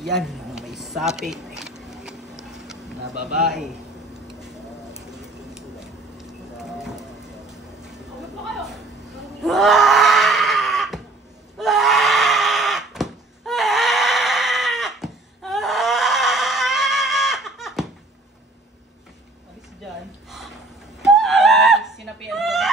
Yan, may sapi na babae. Alis dyan. Sinapian mo ba?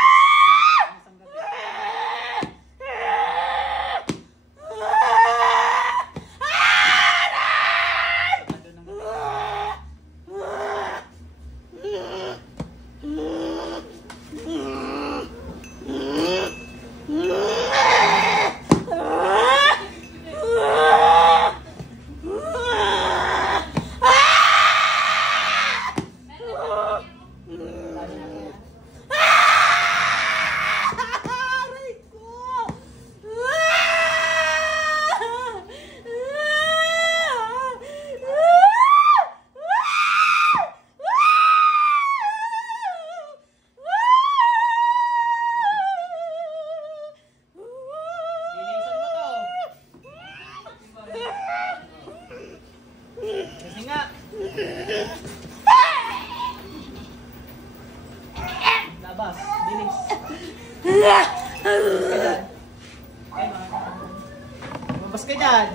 Labas, bilis. Lumabas ka dyan.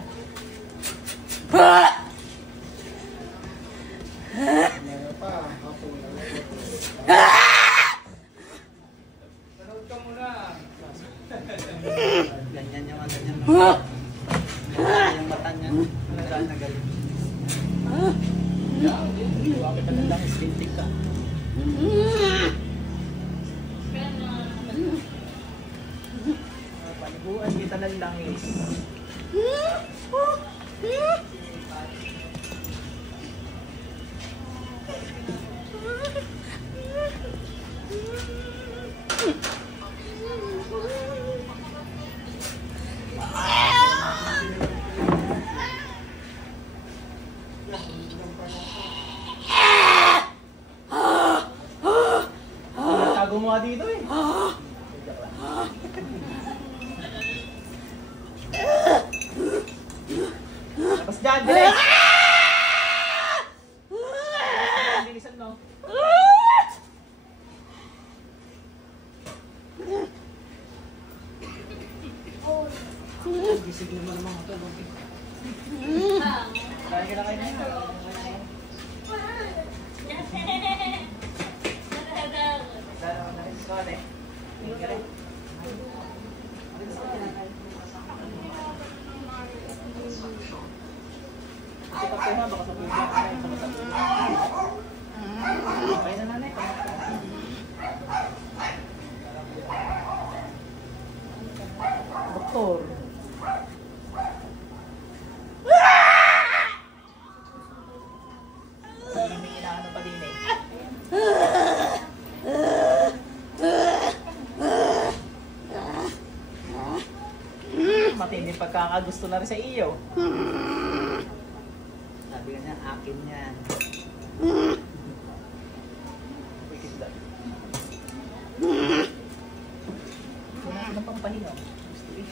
Tanood ka muna. Ganyan yung ano niya. Ganyan yung mata niya. Nagalit. Bakit ka na lang iskintik ka? Paniguan kita ng langis. Gumawa dito eh. Tapos dyan, bilis! Bilisan mo. Gisig naman ang mga ito. Kaya ka na kayo na. Doktor. May inaano pa din eh. Matindi pagkakagusto na rin sa iyo. Sabi ka niya, akin yan. Wala ka na pang pahinga. Gusto eh.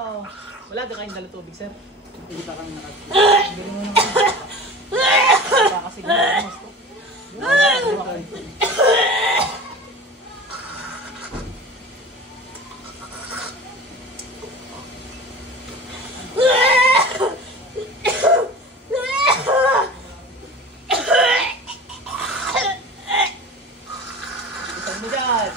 mo. Wala doon kayong dalang tubig, sir. Hindi pa kami nakat. Hindi mo naman. Wala kasi gano'n. Bilisan mo dyan.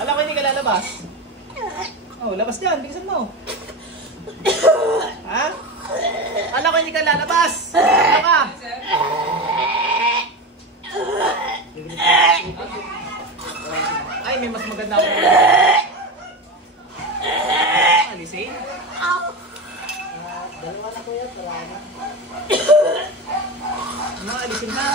Alam ko hindi ka lalabas. Oh, labas dyan. Bilisan mo. Ha? Alam ko hindi ka lalabas. Ano ka? Ay, may mas maganda ako. Alisin? Dalawa na kuya, dalawa na. Ano, alisin na.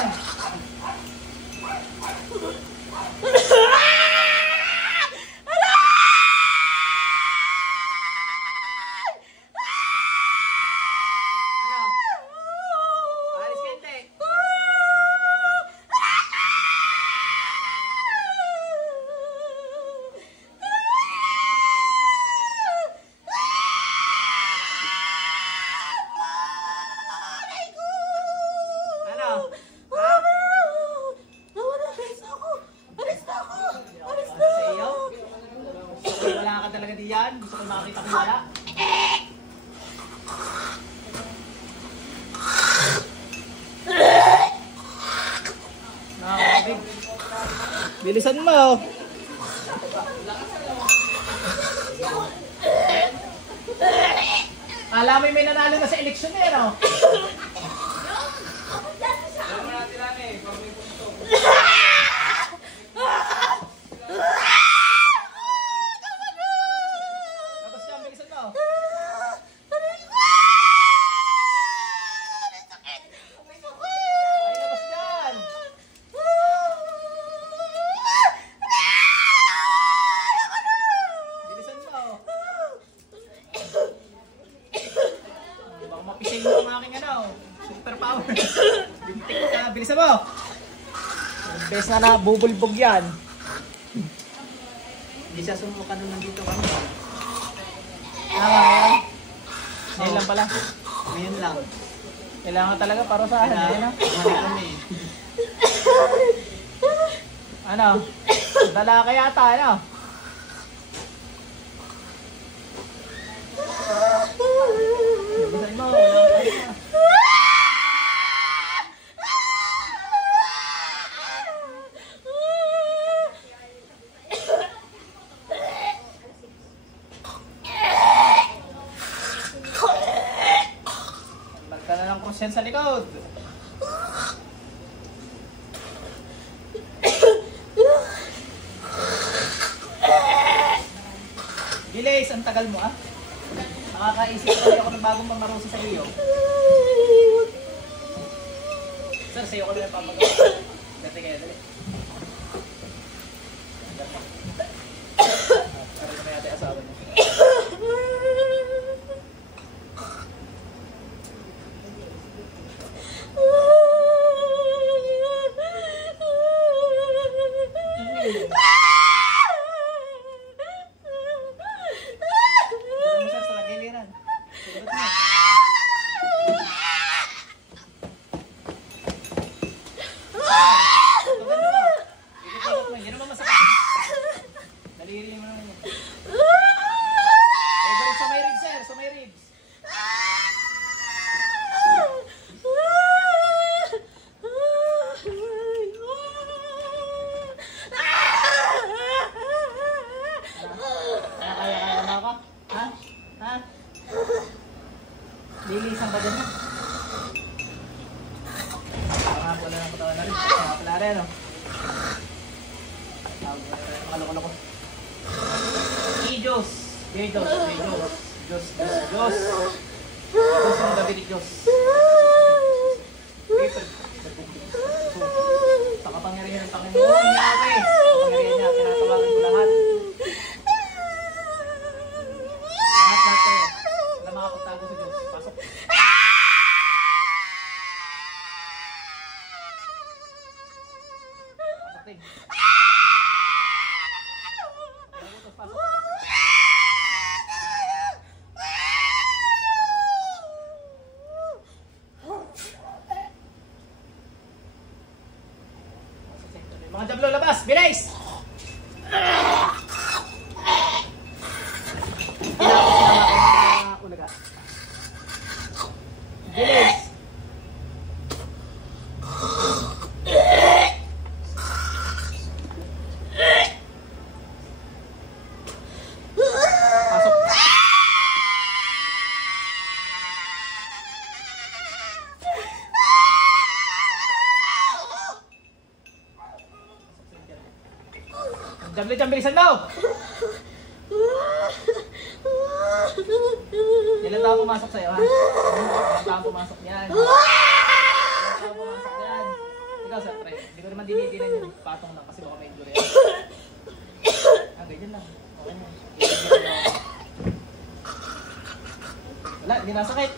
Yan, gusto ko makakita ko wala. Nakakabig. Bilisan mo. Alam mo may nanalo na sa eleksyon eh, no? Mapisay mo ang aking ano, super power. Bintik ka, bilisan mo. Bes na bubulbog yan. Hindi siya sumukan nung nandito kami. Ngayon? Ngayon lang pala. Ngayon lang. Kailangan talaga para sa akin. Ano? Kami. Ano? Dala ka yata, ano? Bilisan mo. Ka na ng cross yan sa likod. Bilis, ang tagal mo ah. Nakakaisip ko ako ng bagong pamarosi sa iyo. Sir, sa'yo kami napapagawa. Dati kaya, dali. Karoon na yata yung asawa niya. Daliri mo naman yun. Balik sa may ribs, sir. Sa may ribs. Kaya na ako? Ha? Ha? Lilisan ka dyan. Parang wala na katawan na rin. Mga pala rin, no? Nakalo ko. Diyos, Diyos, Diyos, Diyos, Diyos, Diyos ang gabi ni Diyos. Sa kapangyarihan ng Panginoon niya ako eh. Sa kapangyarihan niya, tinatawagan ko lahat. Lahat natin. Wala makapagtago sa Diyos. Pasok. Pasok din. Mga jablo, labas! Bilis! Ulaga. Bilis! Jambli, jambli, bilisan mo! Ilan taon pumasok sa'yo, ha? Ilan taon pumasok yan? Ilan taon pumasok yan? Ikaw, sir, pre. Hindi ko naman dinidinan yung patong lang kasi baka may injury. Ganyan lang. Okay na. Wala, hindi nasakit.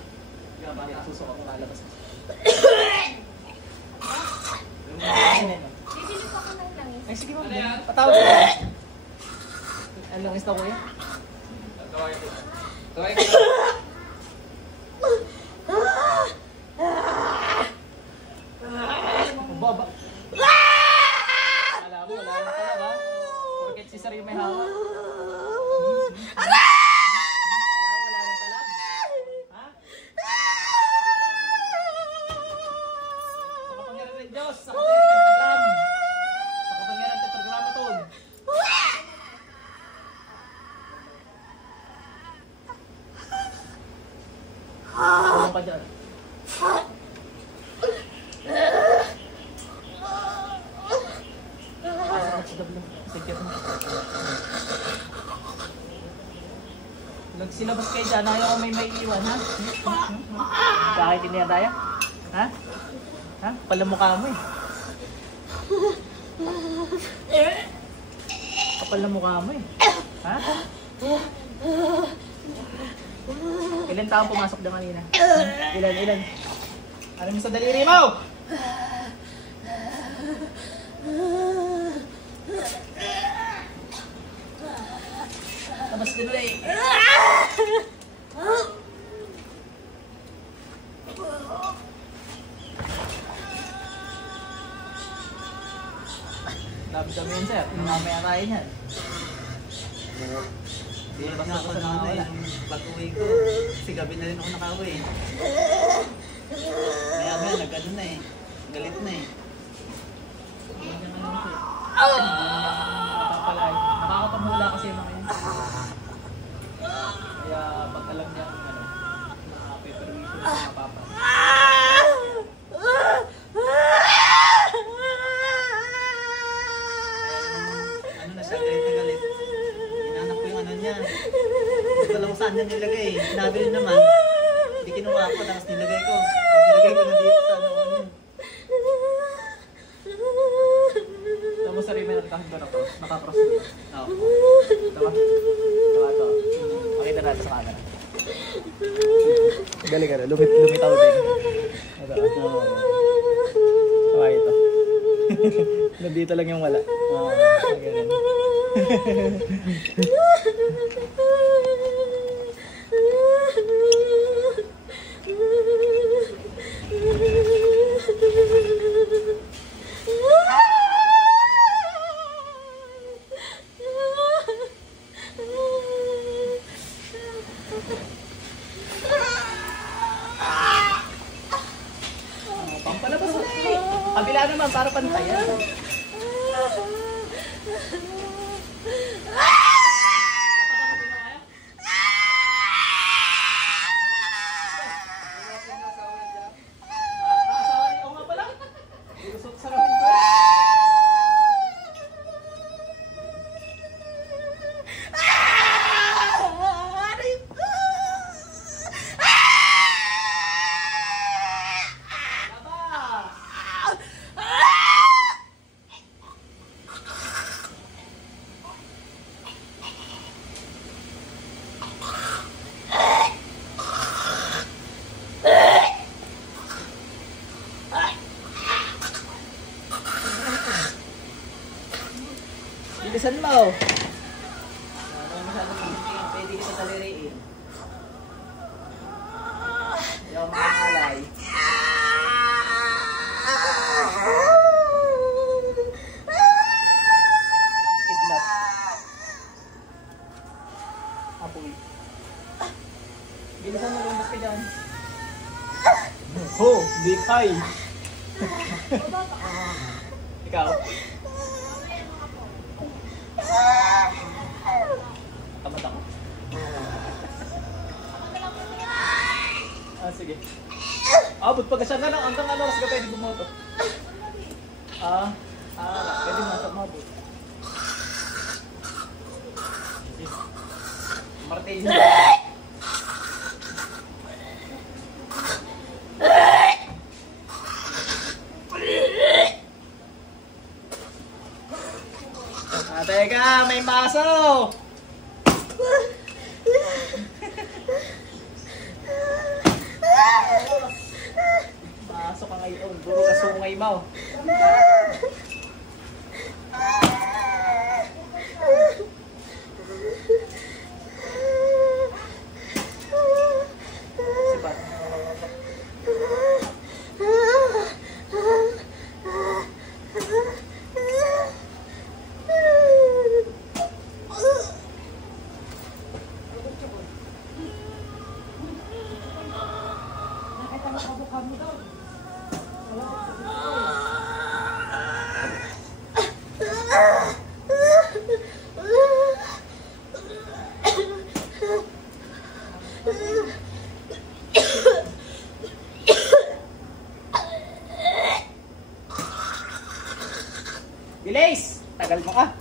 Susok ako malabas. Ay, sige mo. Patawag ko. Ano lang isda ko yan? Tawagin ko. Tawagin ko. Baba. Alam mo, wala na talaga. Porket si Sir yung may hawak. Wala na talaga. Ha? Sa kapangyarihan ng Diyos, sa kapangyarihan ng tetragram. Tulong ka dyan. Nagsilabas kayo dyan, ayaw ko may iiwan, ha? Bakit hindi yan tayo? Ha? Ha? Pala mukha mo eh. Kapal na mukha mo eh. Ha? Ilan taong pumasok doon kanina? Ilan? Ano mo sa daliri mo? Labas din ulit. Dami-dami yan, sir. Mamaya tayo niyan. Hindi na ako nakawala. Pag-uwi ko, kasi gabi na rin ako nakauwi. Maya-maya, nag-ano na eh. Galit na eh. Nakakapamula kasi yung mga yun. Kaya pag alam niya kung ano, na-pepervision sa mga papa. Ano na siya, galit na galit. Inanap ko yung ano niya. Ito lang saan niya nilagay. Sinabi rin naman. Hindi kinuha ko, tapos nilagay ko. Nilagay ko na dito sa ano niya. Tama sa rin, may nagkahanda na to. Nakakross dito. Oo. Tama? Tama to. Pakita natin sa camera. Galing ka na. Lumitaw din. Ito. Tama ito. Nandito lang yung wala. Ganun. Pampalabas na eh. Kabila naman para pantayan. Bilisan mo. Ano masyadong pagkikin, pwede kita taliriin. Hindi ako makakalay. Ay! Ikaw? Tamad ako. Ah, sige. Abot pag siya ka lang, hanggang ano oras ka pwede bumoto? Pwede mo nasa mabot. Martilyo. Teka, may maso! Maso ka ngayon, guro ka sungay mo. Sipat. Bilis! Tagal mo ka.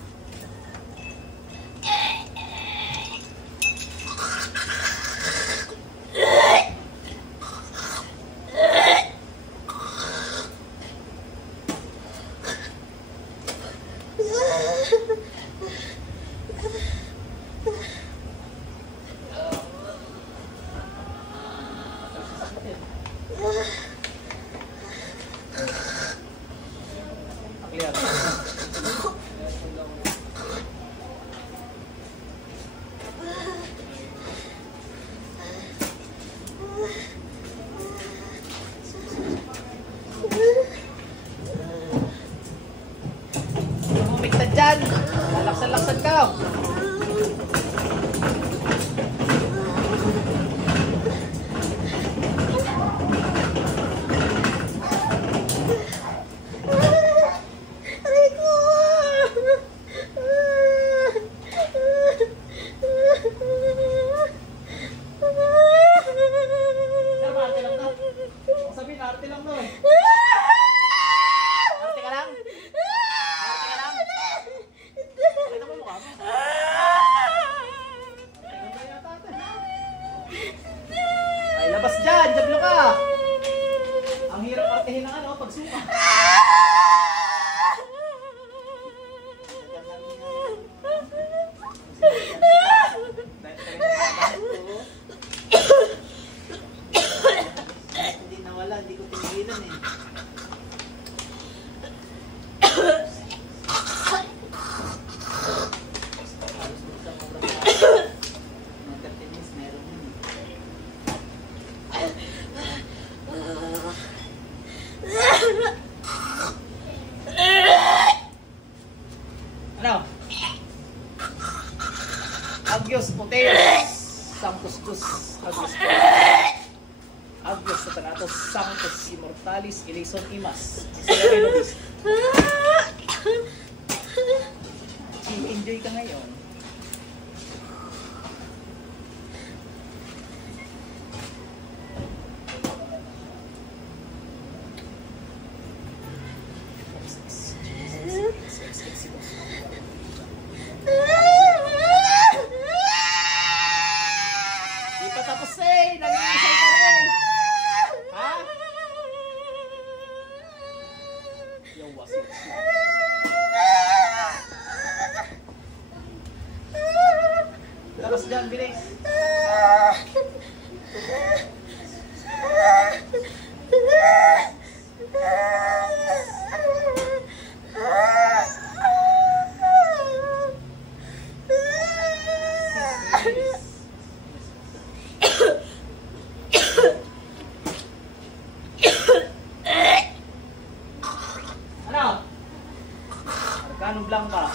Clear. Bumigtad dyan! Lalaksan-laksan ka! Sabihin, arte lang no eh. Arte ka lang? Arte ka lang? Pakita mo mukha mo. Ay, labas dyan! Jablo ka! Ang hirap artehin ng ano, pagsuka. Hindi nawala, hindi ko pinigilan eh. Halos isang oras na. Mga 30 minutes, meron yun eh. Ano? Agios Poteos Sanctus Deus Agios Agios Satanatos Sanctus Immortalis Eleison Imas Sila Nobis. Enjoy ka ngayon. Di pa tapos eh! Nag-iisay ka na eh! Ha? Yung wasit. Tapos dyan, bilis! Ano? Arcano Blanca.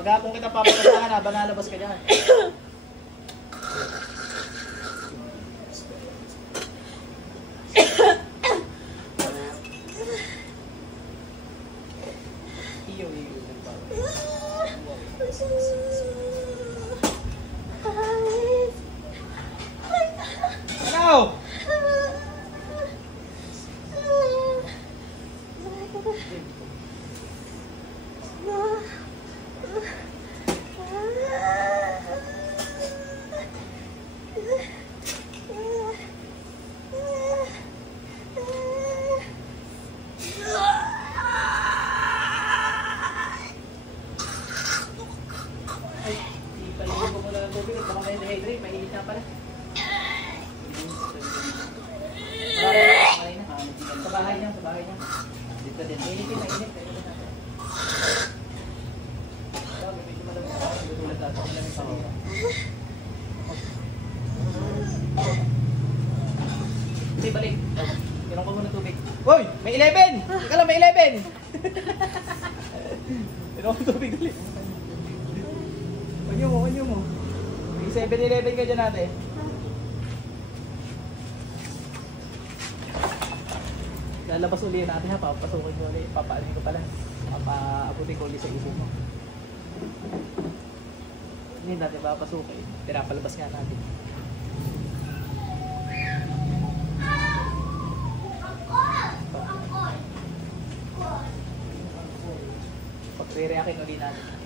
Maghapon kita papasahan habang nalabas ka dyan. Ano? Sa bahay niya. Dito din. Initin na init. Hindi, balik. Ginong ko muna tubig. Hoy! May 11! Ika lang, may 11! Ginong ko tubig ulit. Wanyo mo. May 7-11 ka dyan natin. Lalabas ulit natin ha, papasukin ko ulit, papaanin ko pala, papaabutin ko ulit sa isip mo. Hindi natin papasukin, pinapalabas nga natin. Pag-re-reactin ulit natin.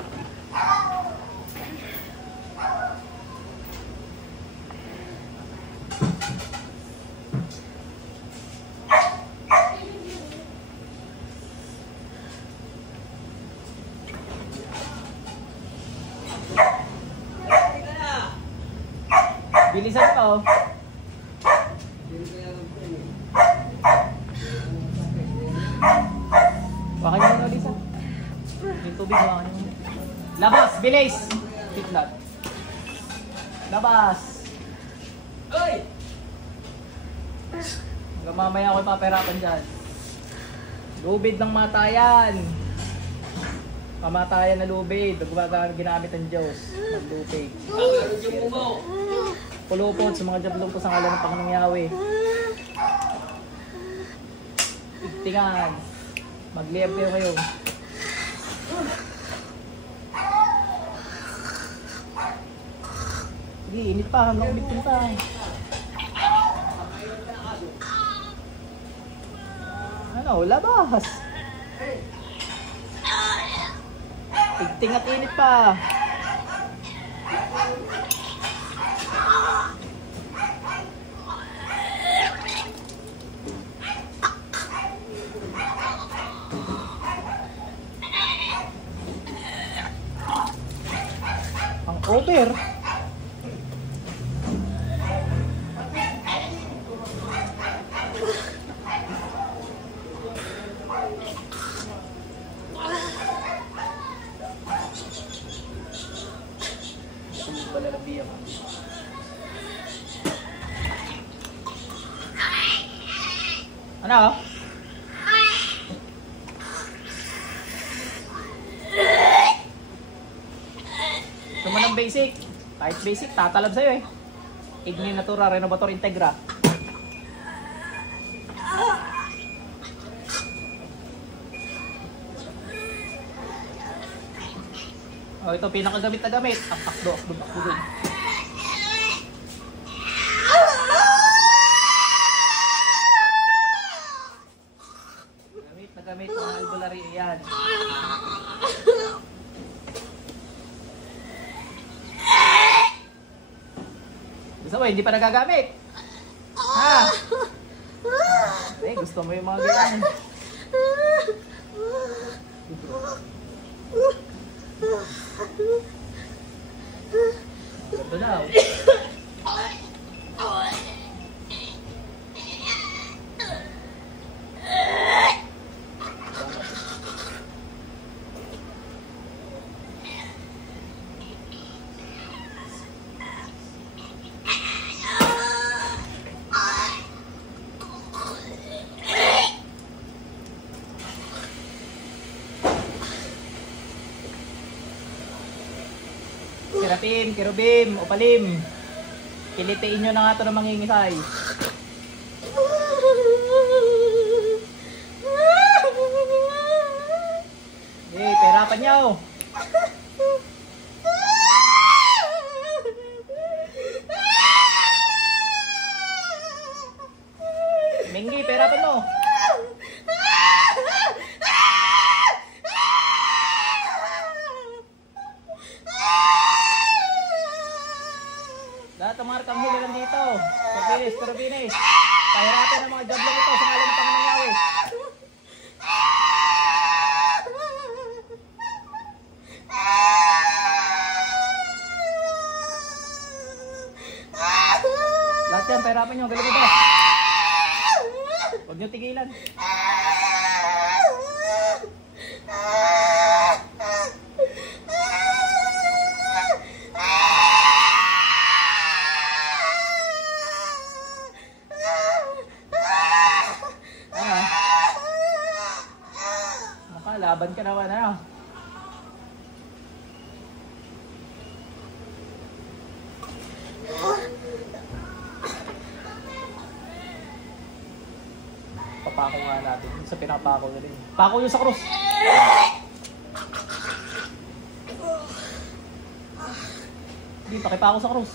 Bilisan mo. Baka nyo muna, Lisa. Yung tubig, baka nyo muna. Labas! Bilis! Tiplat. Labas! Oy! Hanggang mamaya ako ipaperapan dyan. Lubid ng matayan. Kamatayan na lubid. Ginamit ang Diyos. Ng lubid. Pulupod sa mga jablong po sa ngalan ng Panginoong Yahweh. Igtingan. Magliyab kayo ngayon. Sige, init pa. Hanggang umitin pa. Ano? Labas! Igting at init pa. Ang over. Ano? Gusto mo ng basic? Kahit basic, tatalab sa'yo eh. Igni Natura Renovator Integra. Oh, ito pinakagamit na gamit. Ang takbo dun. Gamit ng albularyo yan. Gusto mo, hindi pa nagagamit? Ha? Eh, gusto mo yung mga ganyan. Ito daw. Serapim, Kerubim, Opalim. Kilitiin nyo na nga ito ng mangingisay. Okay, perapan nyo. Minggi, perapan mo. Lahat ng mga arkanghel nandito. Serbilis, Kerubines. Pahirapan ng mga jablong ito sa ngalan ng Panginoong Yahweh. Lahat yan, pahirapan nyo. Galing ito. Huwag nyo tigilan. Laban ka naman, ano? Papako nga natin. Sa pinapako na rin. Pako yun sa krus! Hindi, pakipako sa krus.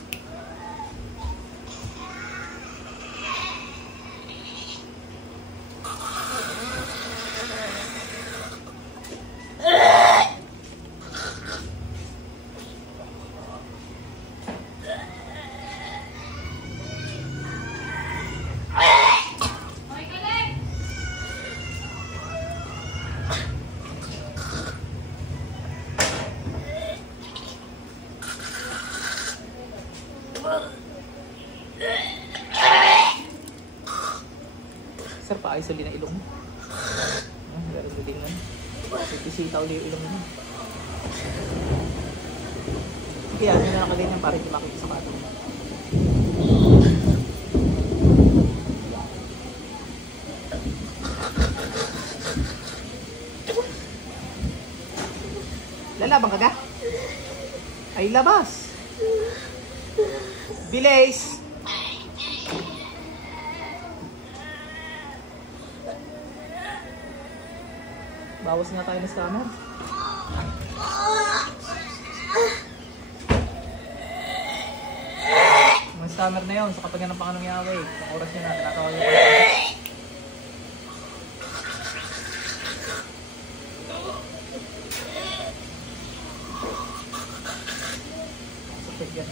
Sir, paayos ulit na ilong mo. Meron ulit nga. Itisita ulit yung ilong mo. Kaya ano na nakaganyan para hindi makikita sa kato. Lalabang ka ga? Ay labas! Bilis! Bawas nga tayo ng scanner. Yung scanner na yun, sa kapagyan ng Panginoong Yahweh. Ang oras nyo na, tinatawag yung pala. Sakit yan.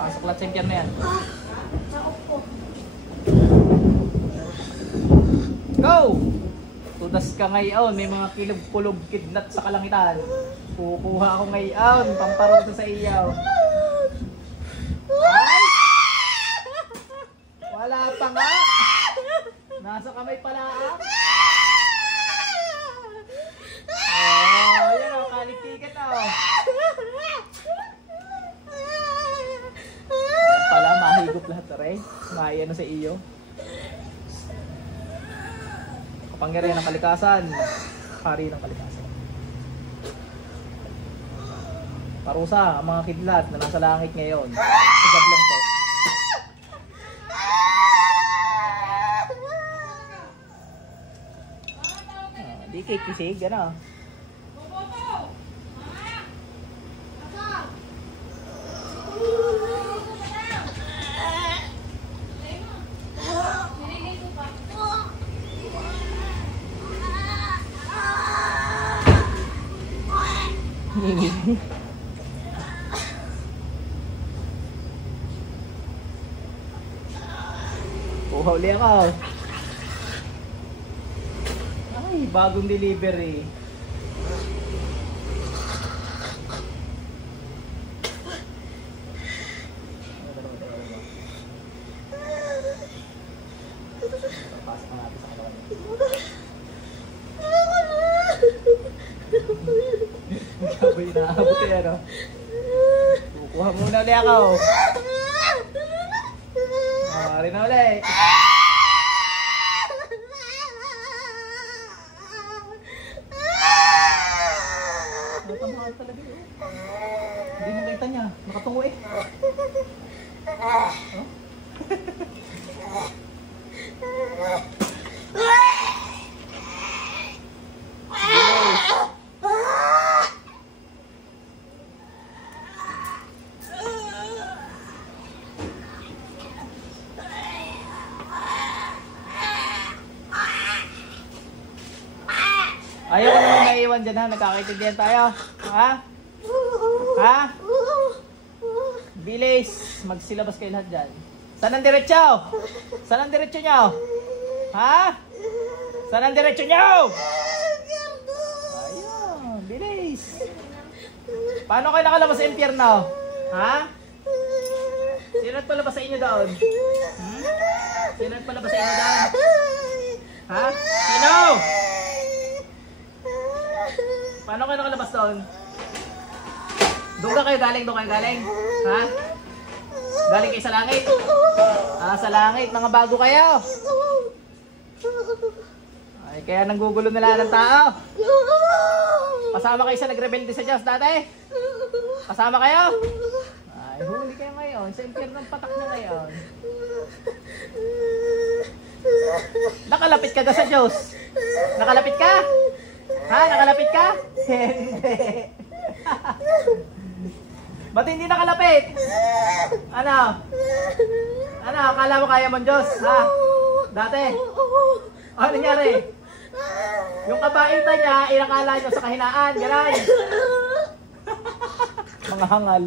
Pasok lahat sa impyan na yan. Go! Tudas ka ngayon, may mga kilog-kulog kidlat sa kalangitan. Kukuha ako ngayon, pamparosa sa iyaw. Ay! Wala pa nga! Nasa kamay pala ah! Oh, yan o, kaligtikat o. Pala, mahigop lahat aray. Maya na sa iyo. Kapangyarihan ng kalikasan. Hari ng kalikasan. Parusa ang mga kidlat na nasa langit ngayon. Sigab lang po. Di kay kisig, ano? Kuha uli ako. Ay, bagong delivery. Sabi inaabot yan, no? Kukuha muna ulit ako. Mari na ulit. Tatamahal talaga yun. Hindi mo kita niya. Nakatungo eh. Oh? Ayaw ko naman naiiwan dyan ha, nagkakaintindihan tayo. Ha? Ha? Bilis, magsilabas kayo lahat dyan. Saan ang diretso? Saan ang diretso nyo? Ha? Saan ang diretso nyo? Ayun, bilis. Paano kayo nakalabas sa impyerno? Ha? Sino nagpalabas sa inyo doon? Hmm? Sino nagpalabas sa inyo doon? Ha? Sino? Paano kayo nakalabas doon? Doon ka kayo galing? Doon kayo galing? Ha? Galing kayo sa langit? Ah, sa langit. Mga bago kayo. Ay, kaya nanggugulo nila ng tao. Kasama kayo sa nagrebelde sa Diyos dati? Kasama kayo? Ay, huli kayo ngayon. Sa impyerno ng patak nyo ngayon. Nakalapit ka ga sa Diyos? Nakalapit ka? Ha? Nakalapit ka? Hindi. Ba't hindi nakalapit? Ano? Ano? Akala mo kaya mong Diyos? Ha? Dati? Ano nangyari? Yung kabaita niya, inakala nyo sa kahinaan. Garay. Mga hangal.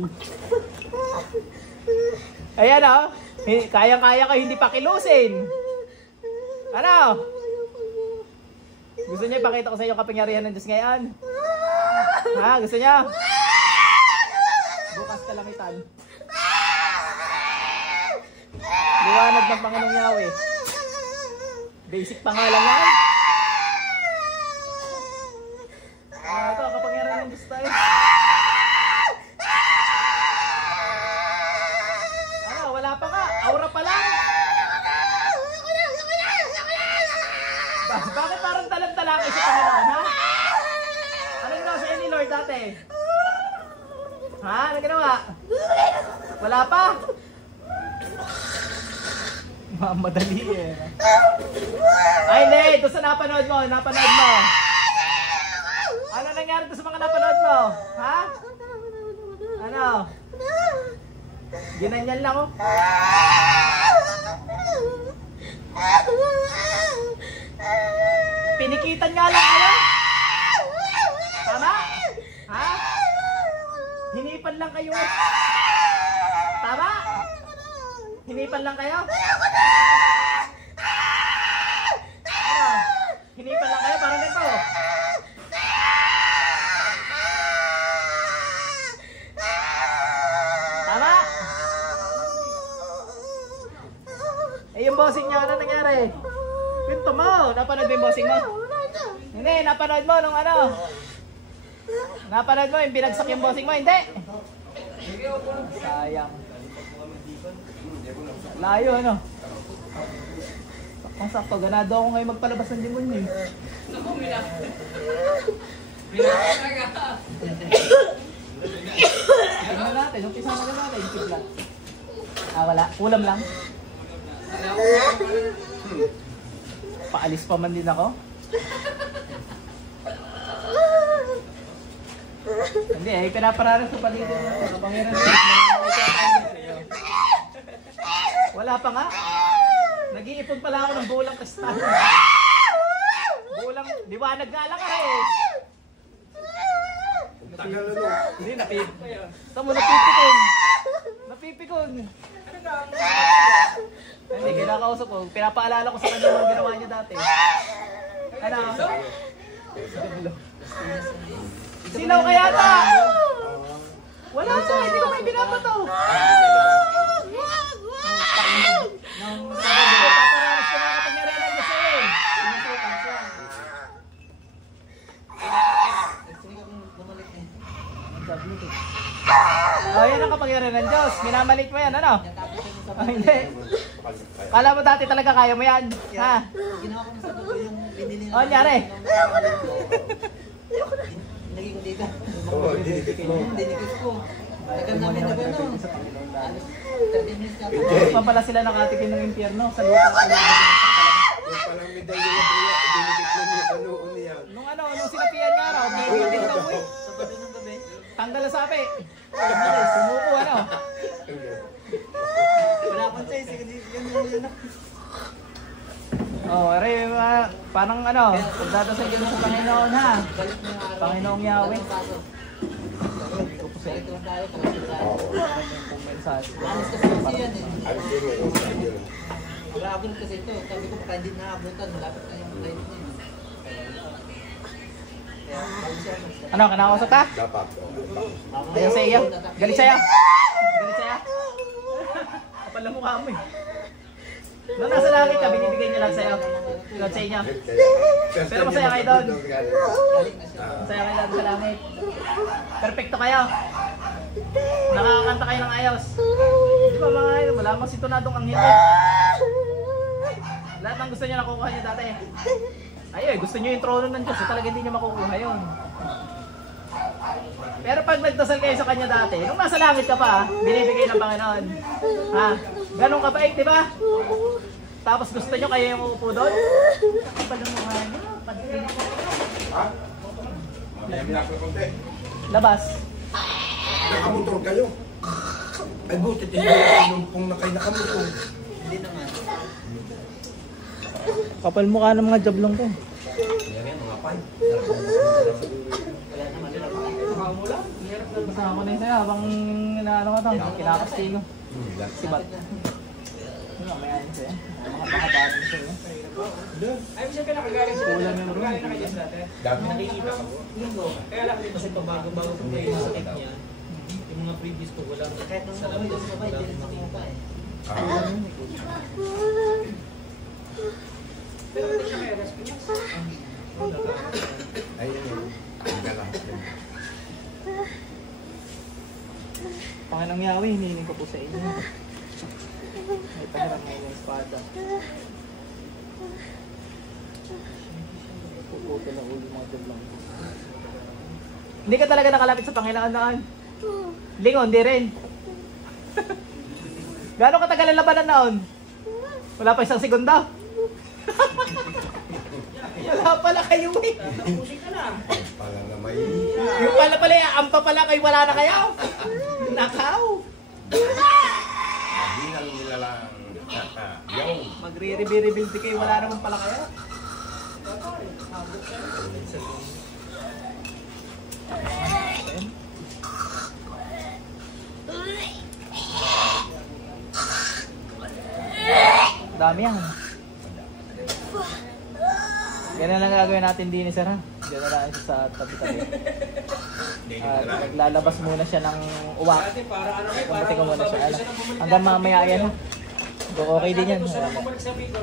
Ayan o. Kayang-kaya kayo hindi pakilusin. Ano? Gusto niyo ipakita ko sa inyo kapangyarihan ng Diyos ngayon? Ha? Gusto niyo? Bukas kalamitan. Liwanag ng Panginoong Yahweh. Basic pa nga lang yan. Ito, kapangyarihan ng Diyos tayo. Ano? Wala pa nga. Aura pa lang. Bakit parang talang-tala kayo sa Panginoon, ha? Ano ginawa sa ni Lord dati? Ha? Ano ginawa? Wala pa? Madali eh. Ay, hindi. Ito sa napanood mo. Napanood mo. Ano nangyari ito sa mga napanood mo? Ha? Ano? Ginanyan lang oh. Pinikitan nga lang kayo? Tama? Ha? Hinipan lang kayo? Tama? Hinipan lang kayo? Ano? Hinipan lang kayo? Parang ganito. Tama? Eh yung bossing niya, ano nangyari? Pinto mo! Napanood mo yung bossing mo? Hindi, napanood mo nung ano? Napanood mo yung binagsak yung bossing mo? Hindi! Sayang. Layo ano? Sakto, ganado ako ngayon magpalabas ng demonyo eh. Tingnan natin, umpisa na natin yung kidlat. Ah, wala. Ulam lang. Paalis pa man din ako. Hindi eh, pinapararas sa paligid mo. Kapangyarihan mo. Wala pa nga. Nag-iipon pala ako ng bulang kristal. Bulang, liwanag nga lang eh. Hindi, napipikon. Saan mo napipikon? Napipikon. Hindi, kinakausap ko. Pinapaalala ko sa kanya yung ginawa niya dati. Ano? Silaw kaya ta! Wala na, hindi ko may binabato. Paparanas ko mga kapangyarihan ng Diyos eh. Sinusukan siya. Oh, yan ang kapangyarihan ng Diyos. Minamalit mo yan, ano? Oh, hindi. Kala mo dati talaga kaya mo yan. Ha? Ginawa ko na sa dugo yung binili na. Oh, nyari. lagi ko dito. Oo, dinikit mo. Dinikit ko. Tagal namin na gano'n. Alos 30 minutes ka. Pa pala sila nakatikin ng impyerno sa lupa. Yung palang medalyo na priya, dinikit mo yung kanuon niya. Nung sinapian nga raw, may din daw eh. Sa gabi ng gabi. Tanggal na sapi. Sumuko ano. Wala akong choice. Yun. Oh, aray, parang ano, pagdadasal ka sa Panginoon ha. Balik na yung araw. Panginoong Yahweh. Balik lang tayo. Balik tayo. Kung mensahe. Alis kasi kasi yan eh. Ano yun? Sabi yun. Mag-aabot kasi ito. Sabi ko baka hindi naabutan. Malapit na yung flight niya. Kaya, alis yan. Ano, kinakausap ka? Dapat. Ayaw sa iyo. Galit sa'yo. Galit sa'yo. Kapal na mukha mo eh. Nung nasa langit ka, binibigay niya lang sa'yo. Tulad sa inyo. Pero masaya kayo doon. Galing na siya. Masaya kayo doon sa langit. Perfecto kayo. Nakakanta kayo ng ayos. Di ba mga ayos? Wala mang sintonadong anghel eh. Lahat ng gusto niyo nakukuha niyo dati. Ayun, gusto niyo yung trono ng Diyos. So talaga hindi niyo makukuha yun. Pero pag nagdasal kayo sa kanya dati, nung nasa langit ka pa, binibigay ng Panginoon. Ha? Ganun kabait, di ba? Tapos gusto nyo kayo yung uupo doon? Kapal ng mga nyo. Ha? Mayami na ako konti. Labas. Nakamotor kayo. Ay butit, hindi yung pong na kayo nakamotor. Hindi naman. Kapal mukha ng mga jablong ko. Yan, mga pay. Wala naman. Kasama ko na yun sa'yo habang inaano ko ito. Kinakastigo. Sibat. Ano nga, may ano sa'yo? Mga dami sa'yo. Ay, siya pinakagaling sa Kulang yung room. Galing na kayo dati. Dami. Nakikita ko. Kaya lang din kasi pabago-bago ko kayo sa sakit niya. Yung mga previous ko, wala Kahit nung umuwi doon sa bahay, hindi rin makita eh. Pero hindi siya kaya respect. Ayun yun. Panginoong Yahweh, hinihiling ko po sa inyo. May pahiram ngayon ng espada. Puputo na ulo mga jablong. Hindi ka talaga nakalapit sa Panginoon noon? Lingon, di rin. Gano'ng katagal ang labanan noon? Wala pa isang segundo. Wala pala kayo eh. Pala na may... Yung pala pala, ampa pala kayo, wala na kayo. Nakaw. Mahingal nila lang. Yung. Magre-rebuild kayo, wala naman pala kayo. Dami yan. Ganun lang gagawin natin din ni Sir ha. Ganun lang siya sa tabi-tabi. At maglalabas muna siya ng uwak. Para ano kayo, Kamuti ko muna siya. Hanggang mamaya yan ha. Okay din yan. bumalik sa video.